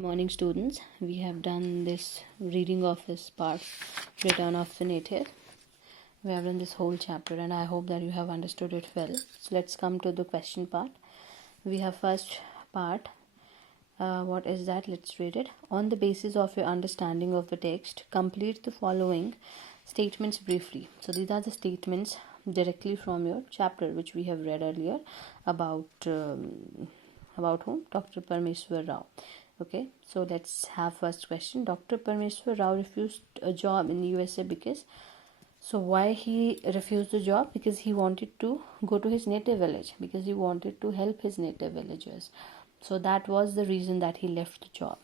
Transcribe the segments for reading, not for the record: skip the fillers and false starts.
Morning, students. We have done this reading of this part, Return of the Native. We have done this whole chapter and I hope that you have understood it well. So let's come to the question part. We have first part. What is that? Let's read it. On the basis of your understanding of the text, complete the following statements briefly. So these are the statements directly from your chapter which we have read earlier about whom? Dr. Parmeshwar Rao. Okay, so let's have first question. Dr. Parmeshwar Rao refused a job in the USA because, so why he refused the job? Because he wanted to go to his native village, because he wanted to help his native villagers. So that was the reason that he left the job.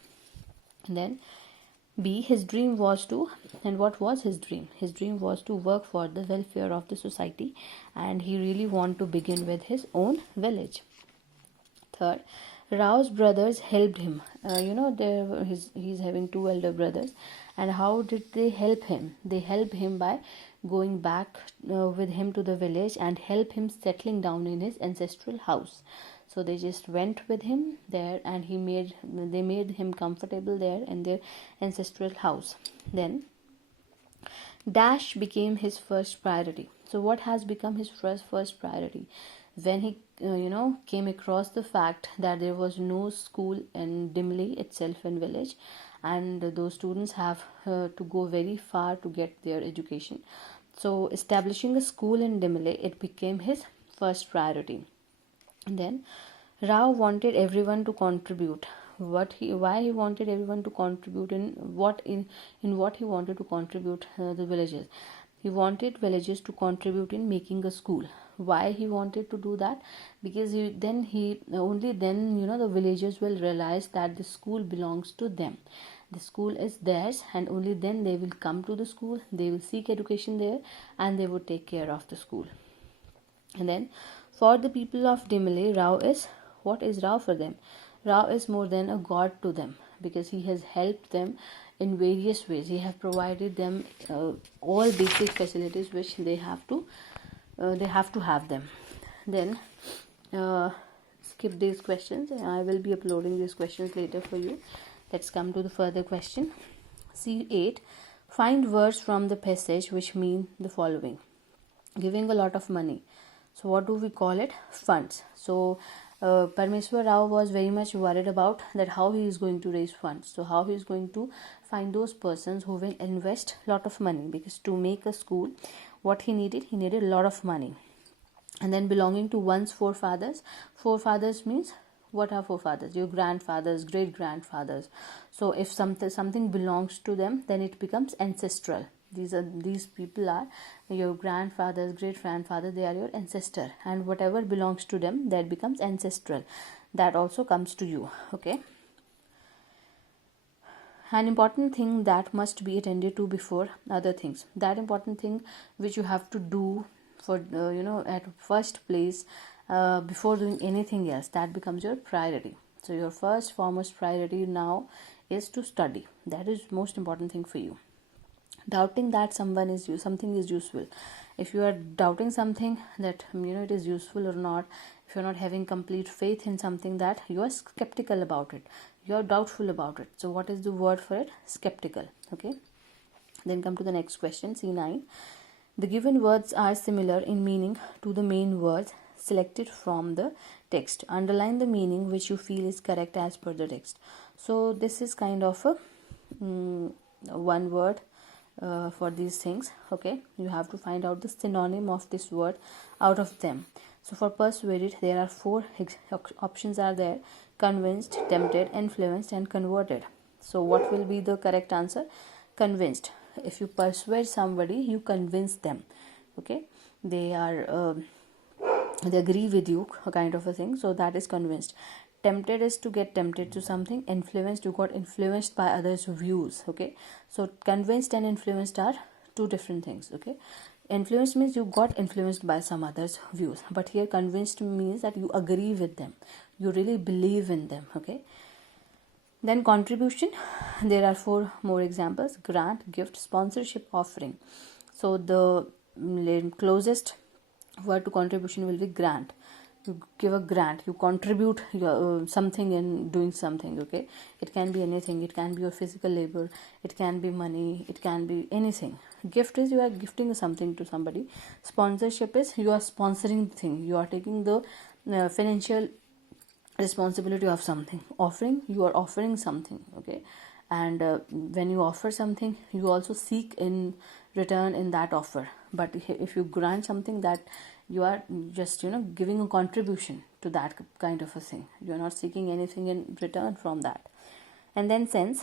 And then B, his dream was to, and what was his dream? His dream was to work for the welfare of the society, and he really wanted to begin with his own village. Third, Rao's brothers helped him. He's having two elder brothers, and how did they help him? They helped him by going back with him to the village and help him settling down in his ancestral house. So they just went with him there, and they made him comfortable there in their ancestral house. Then Dash became his first priority. So what has become his first priority? When he came across the fact that there was no school in Dimli itself in village, and those students have to go very far to get their education. So establishing a school in Dimli, it became his first priority. And then Rao wanted everyone to contribute. Why he wanted everyone to contribute, in what he wanted to contribute the villages. He wanted villages to contribute in making a school. Why he wanted to do that? Because only then the villagers will realize that the school belongs to them. The school is theirs, and only then they will come to the school, they will seek education there, and they will take care of the school. And then for the people of Dimle, Rao is, what is Rao for them? Rao is more than a god to them, because he has helped them in various ways. He has provided them all basic facilities which they have to have them. Then skip these questions. I will be uploading these questions later for you. Let's come to the further question. C8. Find words from the passage which mean the following. Giving a lot of money. So what do we call it? Funds. So Parmeshwar Rao was very much worried about that how he is going to raise funds. So how he is going to find those persons who will invest a lot of money, because to make a school, what he needed a lot of money. And then belonging to one's forefathers. Forefathers means, what are forefathers? Your grandfathers, great grandfathers. So if something belongs to them, then it becomes ancestral. These people are your grandfathers, great grandfathers. They are your ancestor, and whatever belongs to them, that becomes ancestral. That also comes to you. Okay. An important thing that must be attended to before other things. That important thing which you have to do for at first place before doing anything else, that becomes your priority. So your first foremost priority now is to study. That is most important thing for you. Doubting that something is useful. If you are doubting something that it is useful or not, if you are not having complete faith in something, that you are skeptical about it, you are doubtful about it. So what is the word for it? Skeptical. Okay. Then come to the next question, C9. The given words are similar in meaning to the main words selected from the text. Underline the meaning which you feel is correct as per the text. So this is kind of a one word for these things. Okay, you have to find out the synonym of this word out of them. So for persuaded, there are 4 options are there: convinced, tempted, influenced, and converted. So what will be the correct answer? Convinced. If you persuade somebody, you convince them. Okay, they agree with you, kind of a thing. So that is convinced. Tempted is to get tempted to something. Influenced, you got influenced by others' views. Okay, so convinced and influenced are two different things. Okay, influenced means you got influenced by some others' views, but here convinced means that you agree with them, you really believe in them. Okay. Then contribution, there are 4 more examples: grant, gift, sponsorship, offering. So the closest word to contribution will be grant. you give a grant, you contribute something in doing something. Okay, it can be anything, it can be your physical labor, it can be money, it can be anything. Gift is you are gifting something to somebody. Sponsorship is you are sponsoring the thing, you are taking the financial responsibility of something. Offering, you are offering something. Okay, and when you offer something, you also seek in return in that offer. But if you grant something, that you are just giving a contribution to that kind of a thing, you are not seeking anything in return from that. And then sense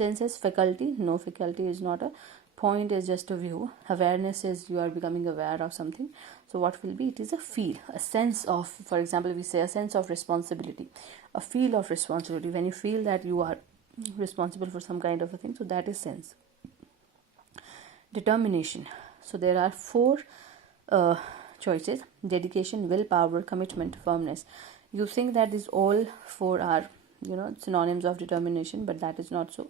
is faculty. No, faculty is not a point, is just a view. Awareness is you are becoming aware of something. So what will be, it is a feel, a sense of, for example, we say a sense of responsibility, a feel of responsibility. When you feel that you are responsible for some kind of a thing, so that is sense. Determination. So there are four choices: dedication, willpower, commitment, firmness. You think that these all four are synonyms of determination, but that is not so.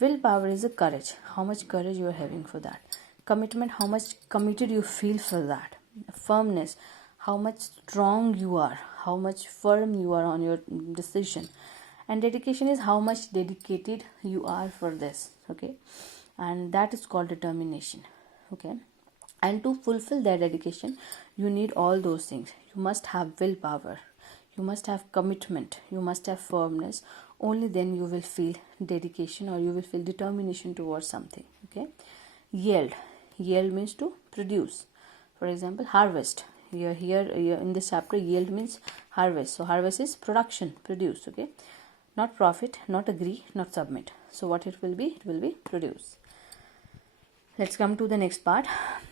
Willpower is a courage, how much courage you are having for that. Commitment, how much committed you feel for that. Firmness, how much strong you are, how much firm you are on your decision. And dedication is how much dedicated you are for this. Okay, and that is called determination. Okay, and to fulfill that dedication, you need all those things. You must have willpower, you must have commitment, you must have firmness. Only then you will feel dedication, or you will feel determination towards something. Okay, yield means to produce. For example, harvest. Here in this chapter, yield means harvest. So harvest is production, produce. Okay, not profit, not agree, not submit. So what it will be? It will be produce. Let's come to the next part.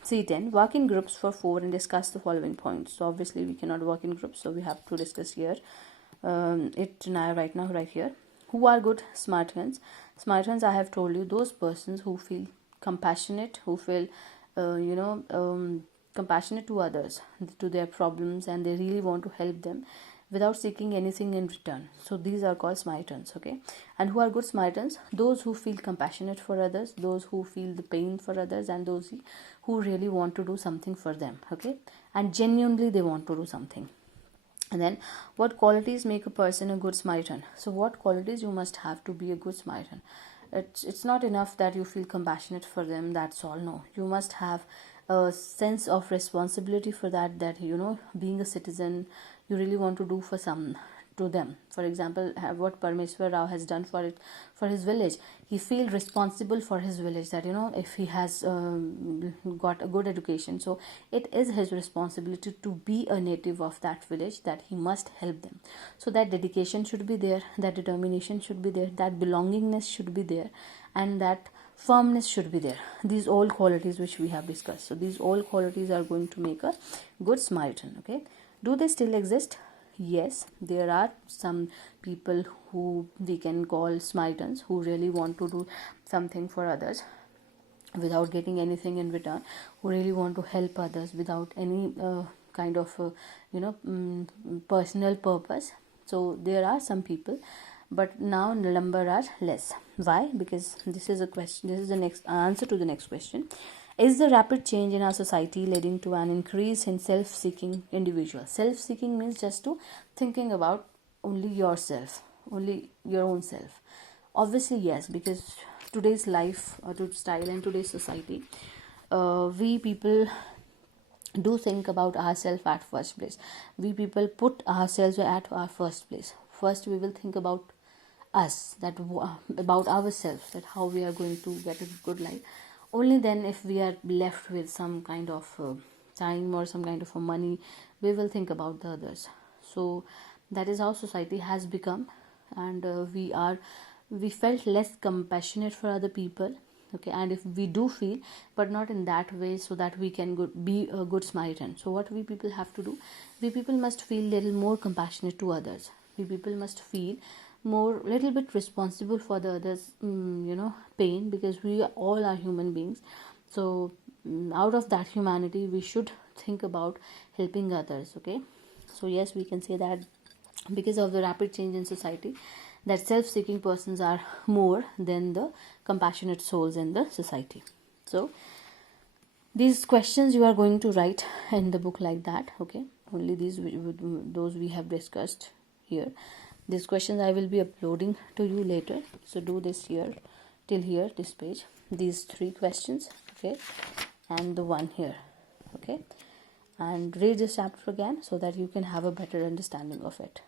C10. Work in groups for 4 and discuss the following points. So obviously we cannot work in groups, so we have to discuss here. It now right here. Who are good Smartans? Smartans, I have told you, those persons who feel compassionate, who feel compassionate to others, to their problems, and they really want to help them without seeking anything in return. So these are called Samaritans. Okay, and who are good Samaritans? Those who feel compassionate for others, those who feel the pain for others, and those who really want to do something for them. Okay, and genuinely they want to do something. And then, what qualities make a person a good Samaritan? So what qualities you must have to be a good Samaritan? It's not enough that you feel compassionate for them, that's all. No, you must have a sense of responsibility for that being a citizen, you really want to do for to them. For example, what Parmeshwar Rao has done for his village. He feels responsible for his village, that if he has got a good education, so it is his responsibility to be a native of that village, that he must help them. So that dedication should be there, that determination should be there, that belongingness should be there, and that firmness should be there. These all qualities which we have discussed. So these all qualities are going to make a good Samaritan. Okay, do they still exist? Yes, there are some people who we can call Samaritans, who really want to do something for others without getting anything in return, who really want to help others without any kind of personal purpose. So there are some people, but now the number are less. Why? Because this is a question, this is the next answer to the next question. Is the rapid change in our society leading to an increase in self-seeking individuals? Self-seeking means just to thinking about only yourself, only your own self. Obviously yes, because today's life style and today's society, we people do think about ourselves at first place. We people put ourselves at our first place. First we will think about us, that about ourselves, that how we are going to get a good life. Only then, if we are left with some kind of time or some kind of money, we will think about the others. So that is how society has become, and we felt less compassionate for other people. Okay, and if we do feel, but not in that way, so that we can be a good Samaritan. So what we people have to do, we people must feel little more compassionate to others. We people must feel more, little bit responsible for the others pain, because we all are human beings. So out of that humanity, we should think about helping others. Okay, so yes, we can say that because of the rapid change in society, that self-seeking persons are more than the compassionate souls in the society. So these questions you are going to write in the book like that. Okay, only those we have discussed here. These questions I will be uploading to you later, so do this here, till here, this page, these 3 questions, okay, and the one here, okay, and read this chapter again so that you can have a better understanding of it.